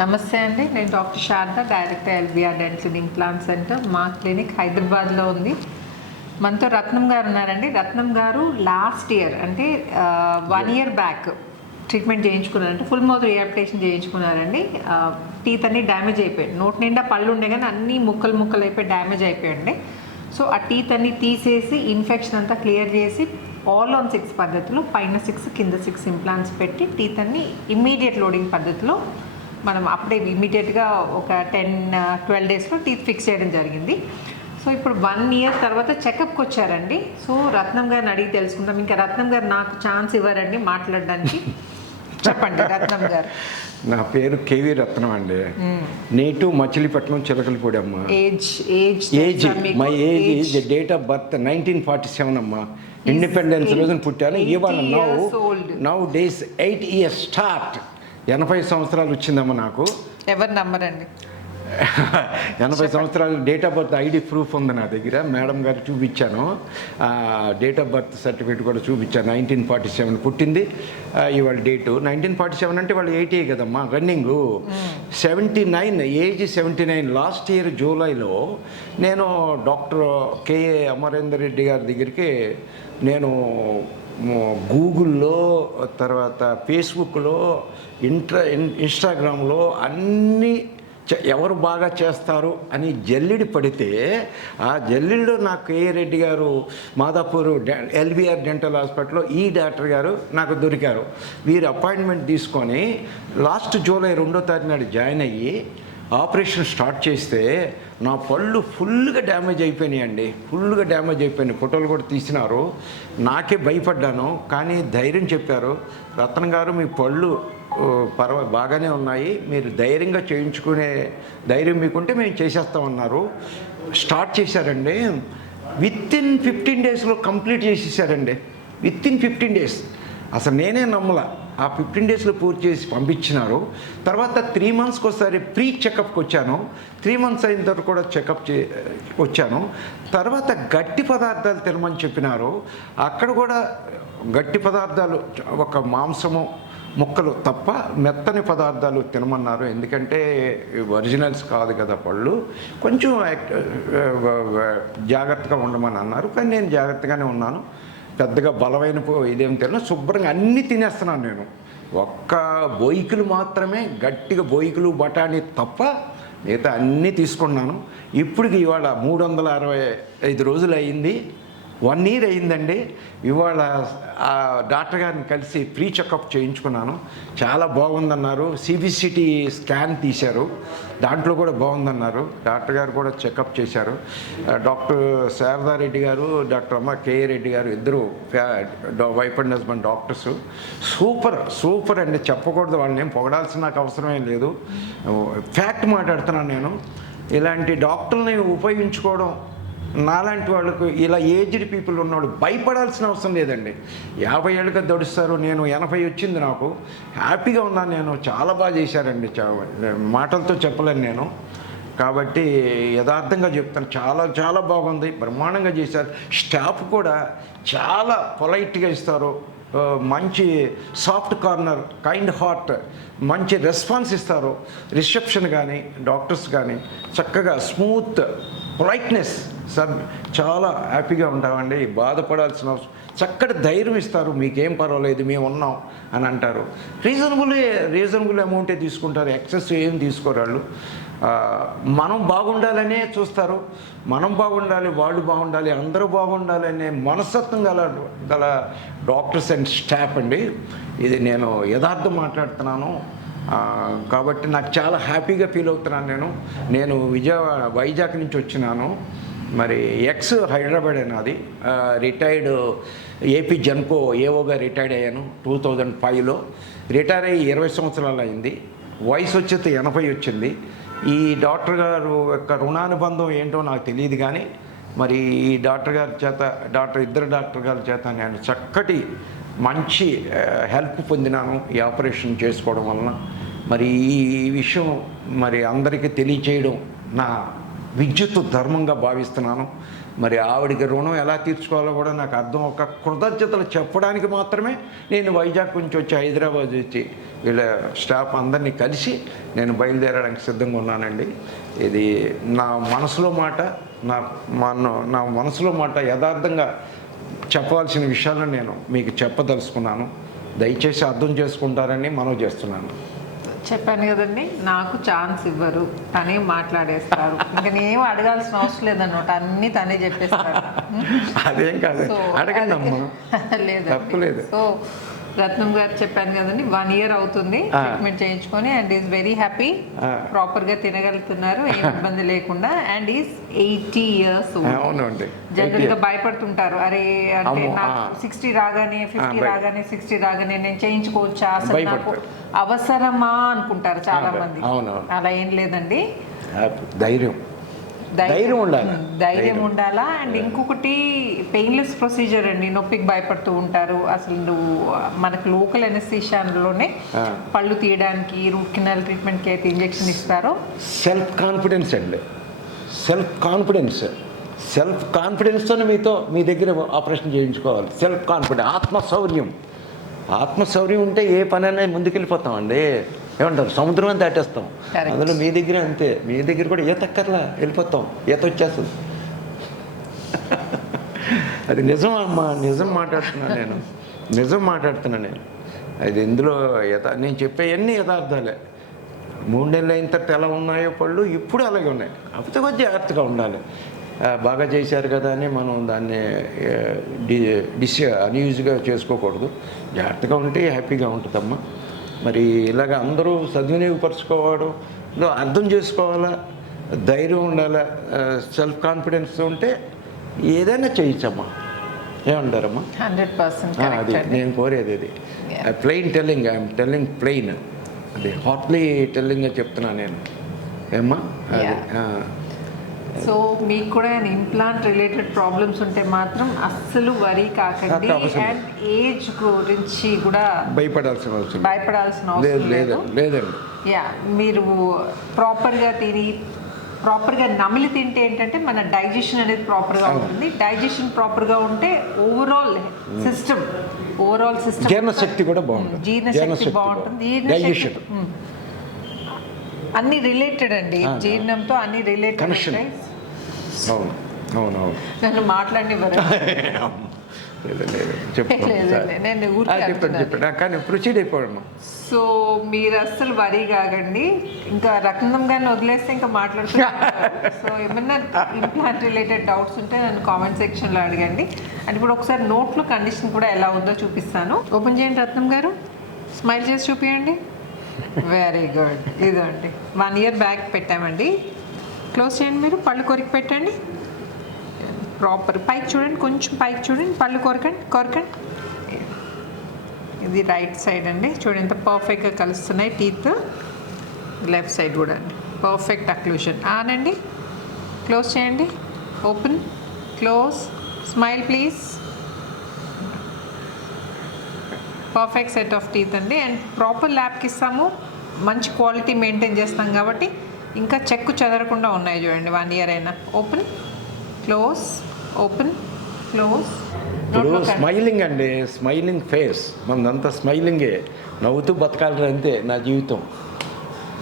నమస్తే అండి, నేను doctor Sharada, director LBR dental implant centre. మా క్లినిక్ హైదరాబాద్లో ఉంది. మనతో రత్నం గారు ఉన్నారండి. రత్నం గారు లాస్ట్ ఇయర్ అంటే 1 year బ్యాక్ ట్రీట్మెంట్ చేయించుకున్నారంటే ఫుల్ మౌత్ రీహాబిలిటేషన్ చేయించుకున్నారండి. టీత్ అన్ని డ్యామేజ్ అయిపోయాయి. నోటి నిండా పళ్ళు ఉండే కానీ అన్నీ ముక్కలు అయిపోయి డ్యామేజ్ అయిపోయాయండి. సో ఆ టీత్ అన్ని తీసేసి ఇన్ఫెక్షన్ అంతా క్లియర్ చేసి ఆల్ ఆన్ 6 పద్ధతిలో పైన 6 కింద 6 ఇంప్లాంట్స్ పెట్టి టీత్ అన్ని ఇమ్మీడియట్ లోడింగ్ పద్ధతిలో మనం అప్పుడే ఇమీడియట్గా ఒక 10-12 డేస్లో టీత్ ఫిక్స్ చేయడం జరిగింది. సో ఇప్పుడు 1 year తర్వాత చెకప్కి వచ్చారండి. సో రత్నం గారిని అడిగి తెలుసుకుందాం. ఇంకా రత్నం గారు నాకు ఛాన్స్ ఇవ్వరండి మాట్లాడడానికి. చెప్పండి రత్నం గారు. నా పేరు కేవీ రత్నం అండి. నేటివ్ మచిలీపట్నం చిలకలపూడి అమ్మ. Age my age date of birth 1947 అమ్మ. ఇండిపెండెన్స్ రోజున పుట్టాను. ఇవాళ నౌ డేస్ 8 years స్టార్ట్. 80 సంవత్సరాలు వచ్చిందమ్మ నాకు. ఎవరు నమ్మరండి. 80 సంవత్సరాలు date of birth ID proof ఉంది నా దగ్గర. మేడం గారు చూపించాను. డేట్ ఆఫ్ బర్త్ సర్టిఫికేట్ కూడా చూపించాను. 1947 పుట్టింది. ఇవాళ డేటు 1947 అంటే వాళ్ళు 80 కదమ్మా రన్నింగ్. 79 ఏజ్ 79. లాస్ట్ ఇయర్ జూలైలో నేను డాక్టర్ కేఏ అమరేందర్ రెడ్డి గారి దగ్గరికి నేను గూగుల్లో, తర్వాత ఫేస్బుక్లో, ఇన్స్టాగ్రామ్లో అన్నీ ఎవరు బాగా చేస్తారు అని జల్లిడి పడితే ఆ జల్లిడిలో నాకు కేఏ రెడ్డి గారు మాదాపూర్ ఎల్బిఆర్ డెంటల్ హాస్పిటల్లో ఈ డాక్టర్ గారు నాకు దొరికారు. వీరు అపాయింట్మెంట్ తీసుకొని లాస్ట్ జూలై 2వ తారీఖు నాడు జాయిన్ అయ్యి ఆపరేషన్ స్టార్ట్ చేస్తే నా పళ్ళు ఫుల్గా డ్యామేజ్ అయిపోయినాయండి. ఫుల్గా డ్యామేజ్ అయిపోయినాయి. ఫోటోలు కూడా తీసినారు. నాకే భయపడ్డాను. కానీ ధైర్యం చెప్పారు. రత్న గారు మీ పళ్ళు బాగానే ఉన్నాయి, మీరు ధైర్యంగా చేయించుకునే ధైర్యం మీకుంటే మేము చేసేస్తామన్నారు. స్టార్ట్ చేశారండి. వితిన్ 15 డేస్లో కంప్లీట్ చేసేసారండి. Within 15 days. అసలు నేనే నమ్మలా. ఆ 15 డేస్లో పూర్తి చేసి పంపించినారు. తర్వాత 3 monthsకి ఒకసారి ప్రీ చెకప్కి వచ్చాను. 3 months అయిన తర్వాత కూడా చెకప్ వచ్చాను. తర్వాత గట్టి పదార్థాలు తినమని చెప్పినారు. అక్కడ కూడా గట్టి పదార్థాలు ఒక మాంసము ముక్కలు తప్ప మెత్తని పదార్థాలు తినమన్నారు. ఎందుకంటే ఒరిజినల్స్ కాదు కదా పళ్ళు, కొంచెం జాగ్రత్తగా ఉండమని అన్నారు. కానీ నేను జాగ్రత్తగానే ఉన్నాను. పెద్దగా బలమైన ఇదేం తిన్నా, శుభ్రంగా అన్నీ తినేస్తున్నాను నేను. ఒక్క బొయ్యికులు మాత్రమే, గట్టిగా బొయ్యికులు బఠానీ తప్ప మిగతా అన్నీ తీసుకున్నాను. ఇప్పటికి ఇవాళ 365 రోజులు అయింది. 1 year అయిందండి. ఇవాళ ఆ డాక్టర్ గారిని కలిసి ప్రీ చెకప్ చేయించుకున్నాను. చాలా బాగుందన్నారు. సిబిసిటీ స్కాన్ తీశారు. దాంట్లో కూడా బాగుందన్నారు. డాక్టర్ గారు కూడా చెకప్ చేశారు. డాక్టర్ శారదారెడ్డి గారు, డాక్టర్ కేఏ రెడ్డి గారు ఇద్దరు wife and husband doctors. Super అండి. చెప్పకూడదు, వాళ్ళని ఏం పొగడాల్సిన నాకు అవసరమేం లేదు. ఫ్యాక్ట్ మాట్లాడుతున్నాను నేను. ఇలాంటి డాక్టర్ని ఉపయోగించుకోవడం నాలాంటి వాళ్ళకు, ఇలా ఏజ్డ్ పీపుల్ ఉన్నవాడు భయపడాల్సిన అవసరం లేదండి. 50 ఏళ్ళుగా దడుస్తారు. నేను 80 వచ్చింది నాకు. హ్యాపీగా ఉన్నాను నేను. చాలా బాగా చేశారండి. మాటలతో చెప్పలేను నేను. కాబట్టి యథార్థంగా చెప్తాను, చాలా బాగుంది. బ్రహ్మాండంగా చేశారు. స్టాఫ్ కూడా చాలా పొలైట్గా ఇస్తారు. మంచి సాఫ్ట్ కార్నర్, కైండ్ హార్ట్, మంచి రెస్పాన్స్ ఇస్తారు. రిసెప్షన్ కానీ డాక్టర్స్ కానీ చక్కగా స్మూత్ పొలైట్నెస్. సార్ చాలా హ్యాపీగా ఉంటామండి, బాధపడాల్సిన అవసరం. చక్కటి ధైర్యం ఇస్తారు. మీకేం పర్వాలేదు, మేము ఉన్నాం అని అంటారు. రీజనబుల్ అమౌంటే తీసుకుంటారు. ఎక్సెస్ ఏం తీసుకోరు వాళ్ళు. మనం బాగుండాలనే చూస్తారు. మనం బాగుండాలి, వాళ్ళు బాగుండాలి, అందరూ బాగుండాలి అనే మనస్తత్వం గల డాక్టర్స్ అండ్ స్టాఫ్ అండి. ఇది నేను యథార్థం మాట్లాడుతున్నాను. కాబట్టి నాకు చాలా హ్యాపీగా ఫీల్ అవుతున్నాను. నేను వైజాగ్ నుంచి వచ్చినాను. మరి హైదరాబాద్ నాది. రిటైర్డ్ ఏపీ జన్కో ఏఓగా రిటైర్డ్ అయ్యాను 2005లో. రిటైర్ అయ్యి 20 సంవత్సరాలు అయింది. వయసు వచ్చేస్తే 80 వచ్చింది. ఈ డాక్టర్ గారు యొక్క రుణానుబంధం ఏంటో నాకు తెలియదు. కానీ మరి ఈ ఇద్దరు డాక్టర్ గారి చేత నేను చక్కటి మంచి హెల్ప్ పొందినాను ఈ ఆపరేషన్ చేసుకోవడం వలన. మరి ఈ విషయం మరి అందరికీ తెలియచేయడం నా విద్యుత్ ధర్మంగా భావిస్తున్నాను. మరి ఆవిడికి రుణం ఎలా తీర్చుకోవాలో కూడా నాకు అర్థం. ఒక కృతజ్ఞతలు చెప్పడానికి మాత్రమే నేను వైజాగ్ నుంచి వచ్చి హైదరాబాద్ వచ్చి వీళ్ళ స్టాఫ్ అందరినీ కలిసి నేను బయలుదేరడానికి సిద్ధంగా ఉన్నానండి. ఇది నా మనసులో మాట, నా మనసులో మాట యథార్థంగా చెప్పవలసిన విషయాలను నేను మీకు చెప్పదలుచుకున్నాను. దయచేసి అర్థం చేసుకుంటారని మనవి చేస్తున్నాను. చెప్పాను కదండి, నాకు ఛాన్స్ ఇవ్వరు, తనే మాట్లాడేస్తారు. ఇంకా నేనేం అడగాల్సిన అవసరం లేదన్నమాట, అన్నీ తనే చెప్పేస్తారు. అదేం కాదు, అడగండి అమ్మా, తప్పులేదు. సో రత్నం గారు చెప్పాను కదండి, 1 year అవుతుంది ట్రీట్మెంట్ చేయించుకొని, and is very happy. Proper గా తినగలుగుతున్నారు, ఏం ఇబ్బంది లేకుండా. And is 80 years old. అవునండి. జనరల్ గా భయపడుతుంటారు, అరే అంటే నాకు 60 రాగానే 50 రాగానే 60 రాగానే నేను చేయించుకోవచ్చా, అసలు నాకు అవసరమా అనుకుంటారు చాలా మంది. అలా ఏం లేదండి, ధైర్యం ఉండాలా. అండ్ ఇంకొకటి పెయిన్లెస్ ప్రొసీజర్ అండి. నొప్పికి భయపడుతూ ఉంటారు. అసలు మనకు లోకల్ ఎనెస్థీషియాలోనే పళ్ళు తీయడానికి రూట్ కెనాల్ ట్రీట్మెంట్కి అయితే ఇంజెక్షన్ ఇస్తారు. సెల్ఫ్ కాన్ఫిడెన్స్ అండి, సెల్ఫ్ కాన్ఫిడెన్స్తో మీ దగ్గర ఆపరేషన్ చేయించుకోవాలి. సెల్ఫ్ కాన్ఫిడెన్స్, ఆత్మశౌర్యం ఉంటే ఏ పని అనేది ముందుకెళ్ళిపోతామండి. ఏమంటారు, సముద్రం దాటేస్తాం. అందులో మీ దగ్గర అంతే, మీ దగ్గర కూడా ఈత అక్కర్లా, వెళ్ళిపోతాం, ఈత వచ్చేస్తుంది. అది నిజం అమ్మా, నిజం మాట్లాడుతున్నాను నేను. అది ఇందులో నేను చెప్పేవన్నీ యథార్థాలే. 3 నెలలు అయిన తర్వాత ఎలా ఉన్నాయో పళ్ళు ఇప్పుడు అలాగే ఉన్నాయి. కాకపోతే కొంచెం జాగ్రత్తగా ఉండాలి. బాగా చేశారు కదా అని మనం దాన్ని అన్యూజ్గా చేసుకోకూడదు. జాగ్రత్తగా ఉంటే హ్యాపీగా ఉంటుందమ్మా. మరి ఇలాగ అందరూ సద్వినియోగపరచుకోవడం, అర్థం చేసుకోవాలా, ధైర్యం ఉండాలా, సెల్ఫ్ కాన్ఫిడెన్స్ ఉంటే ఏదైనా చేయొచ్చమ్మా. ఏమంటారమ్మా? 100% అది నేను కోరేది. అది ఐఎమ్ టెల్లింగ్ ప్లెయిన్, అది హాట్లీ టెల్లింగ్గా చెప్తున్నా నేను. ఏమ్మా? సో మీకు కూడా ఇంప్లాంట్ రిలేటెడ్ ప్రాబ్లమ్స్ ఉంటే మాత్రం అస్సలు వరీ కాకండి. అండ్ ఏజ్ గురించి కూడా భయపడాల్సిన అవసరం లేదండి. మీరు ప్రాపర్గా నమిలి తింటే ఏంటంటే మన డైజెషన్ అనేది ప్రాపర్గా ఉంటుంది. డైజెషన్ ప్రాపర్గా ఉంటే ఓవరాల్ సిస్టమ్ జీర్ణశక్తి కూడా బాగుంటుంది. జీర్ణశక్తి బాగుంటుంది. అన్ని రిలేటెడ్ అండి, జీర్ణంతో అన్ని రిలేటెడ్. నన్ను మాట్లాడినివ్వరు. కానీ ప్రొసీడ్ అయిపోవడం. సో మీరు అస్సలు వరీ కాకండి. ఇంకా రత్నం గారిని వదిలేస్తే ఇంకా మాట్లాడుతున్నారు. సో ఏమన్నా ఇంప్లాంట్ రిలేటెడ్ డౌట్స్ ఉంటే నన్ను కామెంట్ సెక్షన్లో అడగండి. అండ్ ఇప్పుడు ఒకసారి నోట్లో కండిషన్ కూడా ఎలా ఉందో చూపిస్తాను. ఓపెన్ చేయండి రత్నం గారు, స్మైల్ చేసి చూపించండి. Very good. ఇదండి 1 year బ్యాక్ పెట్టామండి. క్లోజ్ చేయండి, మీరు పళ్ళు కొరికి పెట్టండి. ప్రాపర్ పైకి చూడండి, కొంచెం పైకి చూడండి, పళ్ళు కొరకండి. ఇది రైట్ సైడ్ అండి, చూడండి ఎంత పర్ఫెక్ట్గా కలుస్తున్నాయి టీత్. లెఫ్ట్ సైడ్ కూడా అండి, పర్ఫెక్ట్ అక్లూషన్. ఆనండి, క్లోజ్ చేయండి, open, close, smile please. Perfect set of teeth అండి. అండ్ ప్రాపర్ ల్యాబ్కి ఇస్తాము, మంచి క్వాలిటీ మెయింటైన్ చేస్తాం కాబట్టి ఇంకా చెక్కు చెదరకుండా ఉన్నాయి చూడండి. 1 year అయినా. Open, close, open, close. Smiling అండి, స్మైలింగ్ ఫేస్ మనదంతా స్మైలింగే. నవ్వుతూ బతకాలి అంతే నా జీవితం.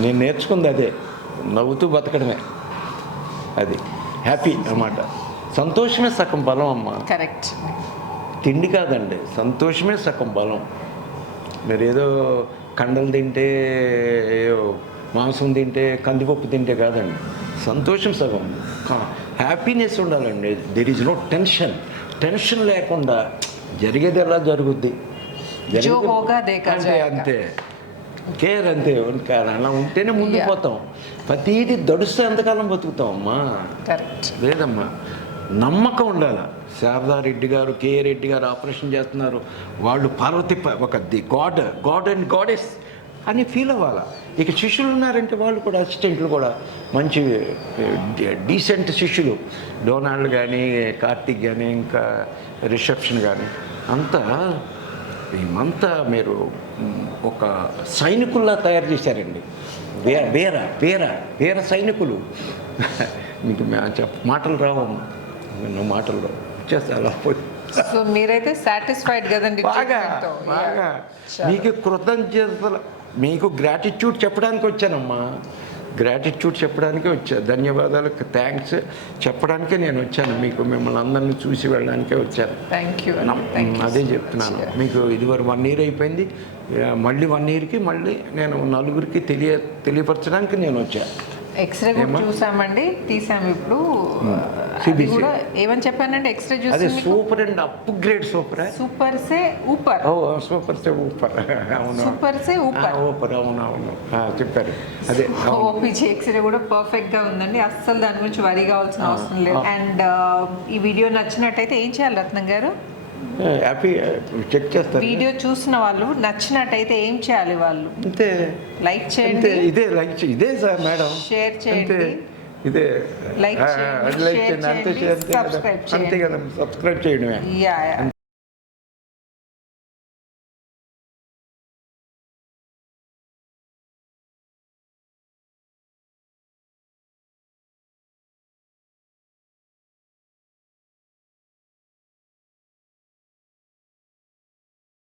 నేను నేర్చుకుంది అదే, నవ్వుతూ బతకడమే. అది హ్యాపీ అన్నమాట. సంతోషమే సగం బలం అమ్మా. కరెక్ట్. తిండి కాదండి, సంతోషమే సగం బలం. మీరు ఏదో కండలు తింటే, మాంసం తింటే, కందిపప్పు తింటే కాదండి. సంతోషం సగం, హ్యాపీనెస్ ఉండాలండి. దెర్ ఈజ్ నో టెన్షన్ లేకుండా జరిగేది ఎలా జరుగుద్ది, అంతే. కేర్ అంతే. అలా ఉంటేనే ముందుకు పోతాం. ప్రతిదీ దడుస్తే ఎంతకాలం బతుకుతాం అమ్మా? లేదమ్మా, నమ్మకం ఉండాలి. శారదారెడ్డి గారు, కే రెడ్డి గారు ఆపరేషన్ చేస్తున్నారు, వాళ్ళు పార్వతి ఒక గాడ్ అండ్ గాడెస్ అని ఫీల్ అవ్వాలా. ఇక శిష్యులు ఉన్నారంటే వాళ్ళు కూడా, అసిస్టెంట్లు కూడా మంచి డీసెంట్ శిష్యులు. డొనాల్డ్ కానీ, కార్తిక్ కానీ, ఇంకా రిసెప్షన్ కానీ మేమంతా మీరు ఒక సైనికుల్లా తయారు చేశారండి. వీర సైనికులు. మీకు మాటలు రావమ్మా, నువ్వు మాటలు రావు, వచ్చేస్తా అలా పోయి. సో మీరైతే సాటిస్ఫైడ్ కదండి బాగా treatment తో? బాగా Yeah. మీకు కృతజ్ఞతలు, మీకు గ్రాటిట్యూడ్ చెప్పడానికి వచ్చానమ్మా, గ్రాటిట్యూడ్ చెప్పడానికే వచ్చా, ధన్యవాదాలకు థ్యాంక్స్ చెప్పడానికే నేను వచ్చాను, మీకు మిమ్మల్ని అందరినీ చూసి వెళ్ళడానికే వచ్చాను. థ్యాంక్ యూ అదే చెప్తున్నాను మీకు. ఇదివరకు 1 year అయిపోయింది, మళ్ళీ 1 yearకి మళ్ళీ నేను నలుగురికి తెలియపరచడానికి నేను వచ్చాను. ఎక్స్రే కూడా చూసామండి, తీసాము ఇప్పుడు. అది CBC. కూడా ఏమని చెప్పానంటే ఎక్స్రే అదే చూసి super and upgrade super. Super సే ఊపర్, ఓ సూపర్ సే ఊపర్, అవును సూపర్ సే ఊపర్ ఊపర్, అవును అవును చెప్పారు. అదే ఓపీజీ ఎక్స్రే కూడా పర్ఫెక్ట్ గా ఉందండి, అస్సలు దాని గురించి వరి కావాల్సిన అవసరం లేదు. అండ్ ఈ వీడియో నచ్చినట్టయితే ఏం చేయాలి రత్నం గారు? హ్యాపీ చెక్ చేస్తారు. వీడియో చూసిన వాళ్ళు నచ్చినట్టయితే ఏం చేయాలి? వాళ్ళు అంతే, లైక్ అంతే, చేయండి, ఇదే లైక్ ఇదే సార్ మేడం, షేర్ అంతే చేయండి, ఇదే లైక్ చేయండి, అది లైక్ షేర్ చేయండి, అంతే చేయండి, చేయండి, సబ్స్క్రైబ్ అంతే చేయండి. కదా, సబ్స్క్రైబ్ చేయడమే. యా